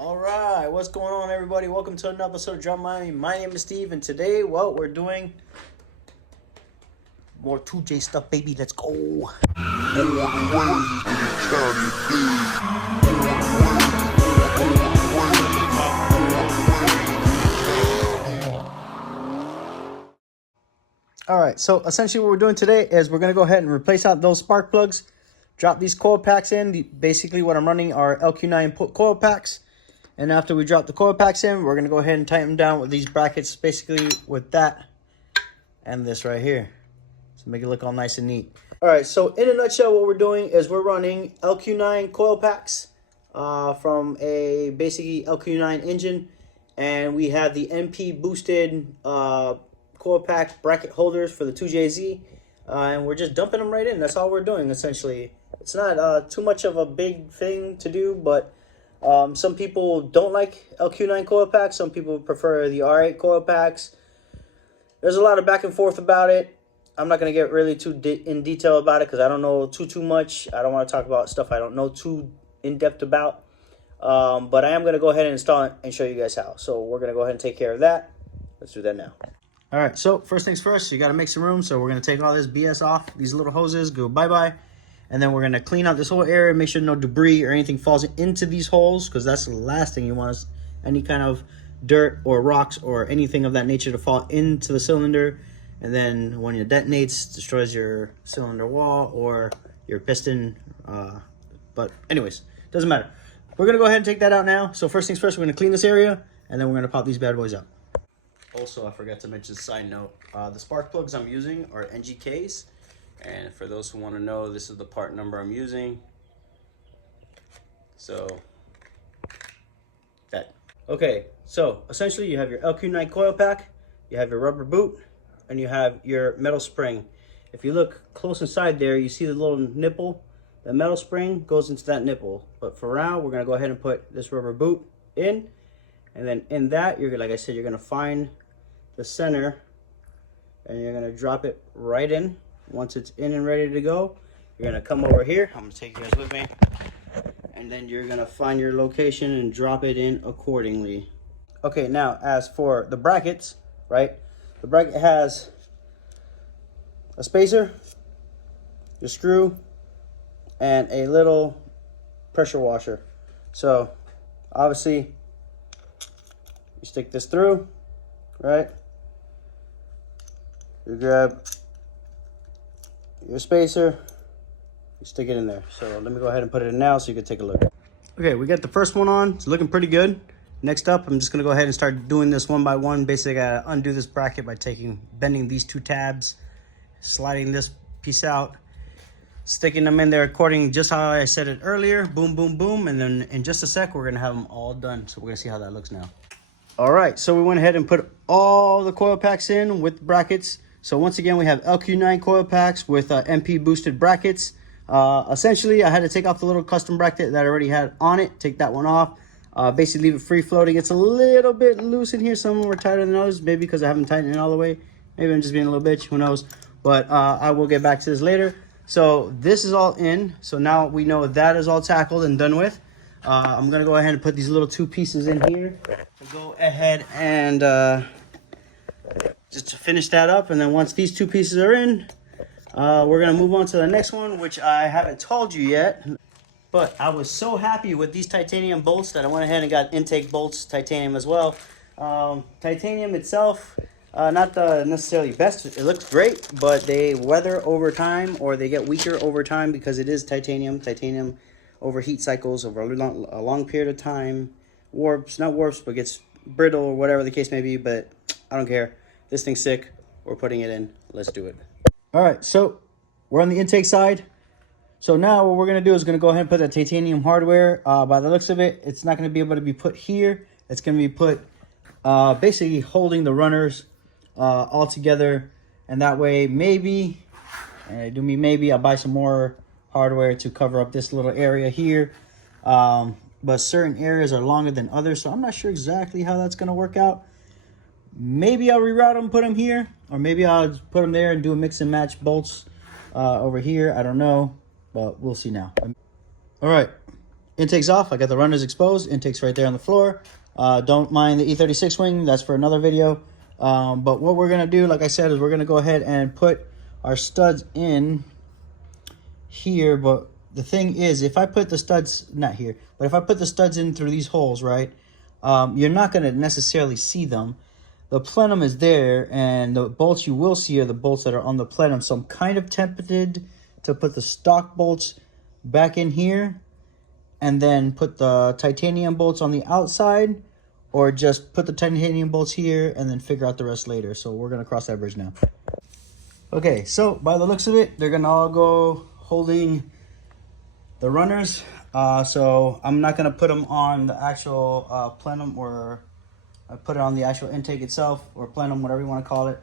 All right, what's going on, everybody? Welcome to another episode of Drum Miami. My name is Steve, and today, well, we're doing more 2J stuff, baby. Let's go. All right, so essentially what we're doing today is we're going to go ahead and replace out those spark plugs, drop these coil packs in. Basically what I'm running are LQ9 coil packs. And after we drop the coil packs in, we're going to go ahead and tighten them down with these brackets, basically with that and this right here. So make it look all nice and neat. All right, so in a nutshell, what we're doing is we're running LQ9 coil packs from a basically LQ9 engine. And we have the MP boosted coil pack bracket holders for the 2jzE. And we're just dumping them right in. That's all we're doing, essentially. It's not too much of a big thing to do, but some people don't like LQ9 coil packs. Some people prefer the R8 coil packs. There's a lot of back and forth about it. I'm not going to get really too in detail about it because I don't know too much. I don't want to talk about stuff I don't know too in-depth about. But I am going to go ahead and install it and show you guys how. So we're going to go ahead and take care of that. Let's do that now. All right, so first things first, you got to make some room. So we're going to take all this BS off. These little hoses go bye-bye. And then we're going to clean out this whole area, make sure no debris or anything falls into these holes, because that's the last thing you want is any kind of dirt or rocks or anything of that nature to fall into the cylinder. And then when it detonates, destroys your cylinder wall or your piston. But anyways, doesn't matter. We're going to go ahead and take that out now. So first things first, we're going to clean this area, and then we're going to pop these bad boys out. Also, I forgot to mention, side note, the spark plugs I'm using are NGKs. And for those who want to know, this is the part number I'm using. So, that. Okay, so essentially you have your LQ9 coil pack, you have your rubber boot, and you have your metal spring. If you look close inside there, you see the little nipple. The metal spring goes into that nipple. But for now, we're going to go ahead and put this rubber boot in. And then in that, you're like I said, you're going to find the center, and you're going to drop it right in. Once it's in and ready to go, you're going to come over here. I'm going to take you guys with me. And then you're going to find your location and drop it in accordingly. Okay, now as for the brackets, right? The bracket has a spacer, your screw, and a little pressure washer. So obviously you stick this through, right? You grab your spacer, you stick it in there. So let me go ahead and put it in now so you can take a look. Okay, we got the first one on. It's looking pretty good. Next up, I'm just gonna go ahead and start doing this one by one. Basically, I gotta undo this bracket by bending these two tabs, sliding this piece out, sticking them in there according just how I said it earlier. Boom, boom, boom. And then in just a sec, we're gonna have them all done. So we're gonna see how that looks now. All right, so we went ahead and put all the coil packs in with brackets. So once again, we have LQ9 coil packs with MP boosted brackets. Essentially, I had to take off the little custom bracket that I already had on it, take that one off. Basically leave it free floating. It's a little bit loose in here. Some of them are tighter than others, maybe because I haven't tightened it all the way. Maybe I'm just being a little bitch, who knows. But I will get back to this later. So this is all in. So now we know that is all tackled and done with. I'm going to go ahead and put these little two pieces in here. Go ahead and just to finish that up. And then once these two pieces are in, we're going to move on to the next one, which I haven't told you yet. But I was so happy with these titanium bolts that I went ahead and got intake bolts, titanium as well. Titanium itself, not the necessarily best. It looks great, but they weather over time, or they get weaker over time because it is titanium. Titanium overheat cycles over a long period of time. Warps, not warps, but gets brittle or whatever the case may be. But I don't care. This thing's sick. We're putting it in. Let's do it. All right, so we're on the intake side. So now what we're going to do is going to go ahead and put the titanium hardware. By the looks of it, it's not going to be able to be put here. It's going to be put basically holding the runners all together. And that way, maybe, and I do mean maybe, I'll buy some more hardware to cover up this little area here. But certain areas are longer than others, so I'm not sure exactly how that's going to work out. Maybe I'll reroute them, put them here, or maybe I'll put them there and do a mix and match bolts over here. I don't know, but we'll see now. All right, intake's off. I got the runners exposed. Intake's right there on the floor. Don't mind the E36 wing. That's for another video. But what we're going to do, like I said, is we're going to go ahead and put our studs in here. But the thing is, if I put the studs, not here, but if I put the studs in through these holes, right, you're not going to necessarily see them. The plenum is there, and the bolts you will see are the bolts that are on the plenum. So I'm kind of tempted to put the stock bolts back in here and then put the titanium bolts on the outside, or just put the titanium bolts here and then figure out the rest later. So we're going to cross that bridge now. Okay, so by the looks of it, they're going to all go holding the runners. So I'm not going to put them on the actual plenum, or I put it on the actual intake itself, or plenum, whatever you want to call it.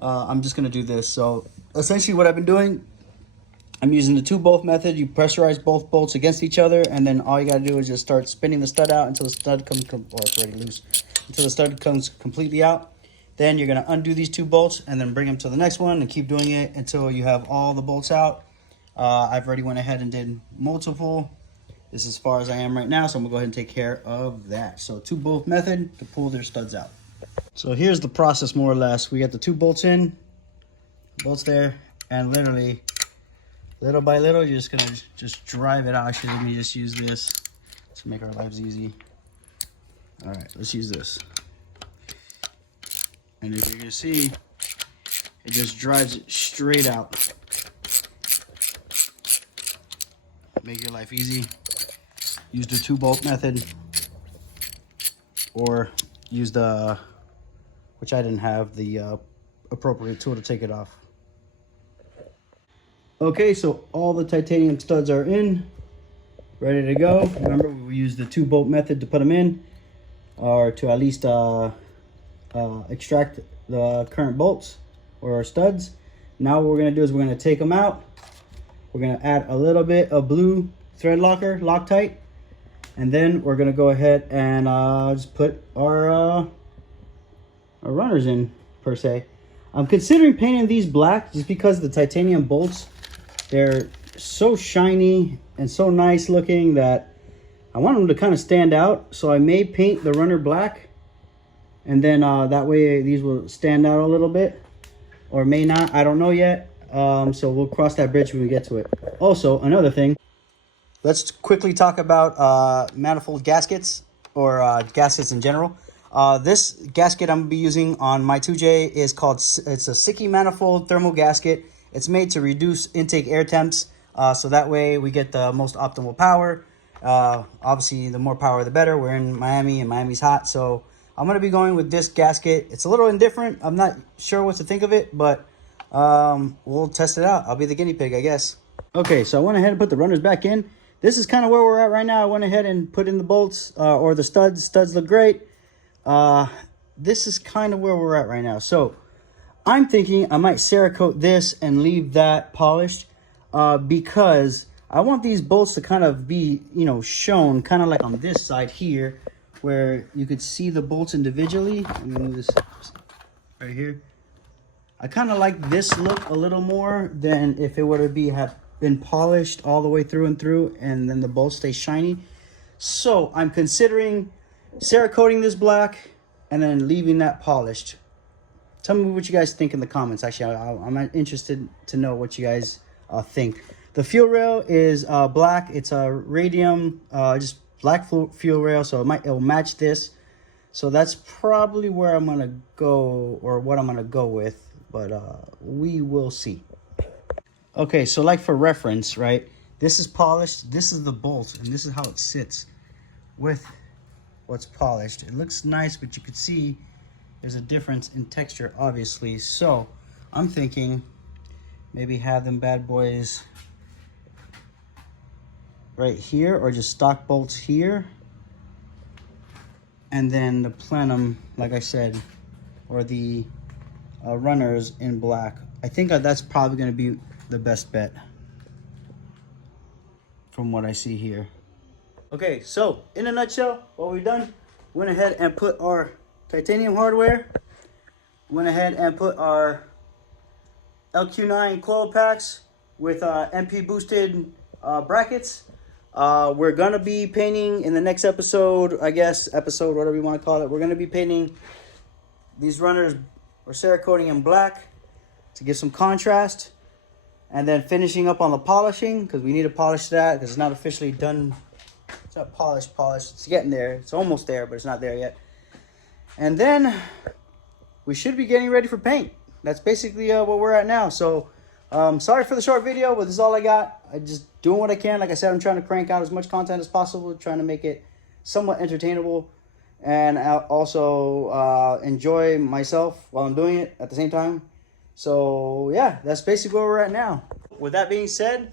I'm just going to do this. So essentially what I've been doing, I'm using the 2-bolt method. You pressurize both bolts against each other, and then all you got to do is just start spinning the stud out until the stud comes, it's already loose, until the stud comes completely out. Then you're going to undo these 2 bolts and then bring them to the next one and keep doing it until you have all the bolts out. I've already went ahead and did multiple. This is as far as I am right now, so I'm gonna go ahead and take care of that. So 2-bolt method to pull their studs out. So here's the process more or less. We got the 2 bolts in, bolts there, and literally, little by little, you're just gonna just drive it out. Actually, let me just use this to make our lives easy. All right, let's use this. And if you can see, it just drives it straight out. Make your life easy. Use the 2-bolt method, or use the, which I didn't have the appropriate tool to take it off. Okay, so all the titanium studs are in, ready to go. Remember, we use the 2-bolt method to put them in, or to at least extract the current bolts or studs. Now what we're gonna do is we're gonna take them out. We're gonna add a little bit of blue thread locker, Loctite, and then we're gonna go ahead and just put our runners in, per se. I'm considering painting these black just because the titanium bolts, they're so shiny and so nice looking that I want them to kind of stand out. So I may paint the runner black, and then that way these will stand out a little bit, or may not, I don't know yet. So we'll cross that bridge when we get to it. Also, another thing, let's quickly talk about manifold gaskets, or gaskets in general. This gasket I'm gonna be using on my 2J is called, it's a Siki manifold thermal gasket. It's made to reduce intake air temps, so that way we get the most optimal power. Obviously, the more power, the better. We're in Miami, and Miami's hot, so I'm gonna be going with this gasket. It's a little indifferent. I'm not sure what to think of it, but we'll test it out. I'll be the guinea pig, I guess. Okay, so I went ahead and put the runners back in. This is kind of where we're at right now. I went ahead and put in the bolts, or the studs. Studs look great. This is kind of where we're at right now. So I'm thinking I might Cerakote this and leave that polished, because I want these bolts to kind of be, you know, shown kind of like on this side here, where you could see the bolts individually. Let me move this right here. I kind of like this look a little more than if it would have been polished all the way through and through, and then the bolts stay shiny. So I'm considering Cerakoting this black and then leaving that polished. Tell me what you guys think in the comments. Actually, I'm interested to know what you guys think. The fuel rail is black. It's a radium, just black fuel rail, so it'll match this. So that's probably where I'm gonna go, or what I'm gonna go with. But we will see. Okay, so like for reference, right? This is polished. This is the bolt, and this is how it sits with what's polished. It looks nice, but you could see there's a difference in texture, obviously. So I'm thinking maybe have them bad boys right here, or just stock bolts here, and then the plenum, like I said, or the runners in black. I think that's probably going to be the best bet from what I see here. Okay, so in a nutshell, what we've done, went ahead and put our titanium hardware, went ahead and put our LQ9 coil packs with MP boosted brackets. We're gonna be painting in the next episode, I guess, episode, whatever you want to call it. We're gonna be painting these runners or Cerakoting in black to give some contrast, and then finishing up on the polishing, because we need to polish that because it's not officially done. It's not polished. It's getting there. It's almost there, but it's not there yet. And then we should be getting ready for paint. That's basically where we're at now. So sorry for the short video, but this is all I got. I just doing what I can. Like I said, I'm trying to crank out as much content as possible, trying to make it somewhat entertainable, and I'll also enjoy myself while I'm doing it at the same time. So yeah, that's basically where we're at now. With that being said,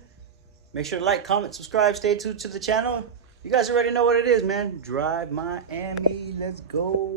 make sure to like, comment, subscribe, stay tuned to the channel. You guys already know what it is, man. Drive Miami. Let's go.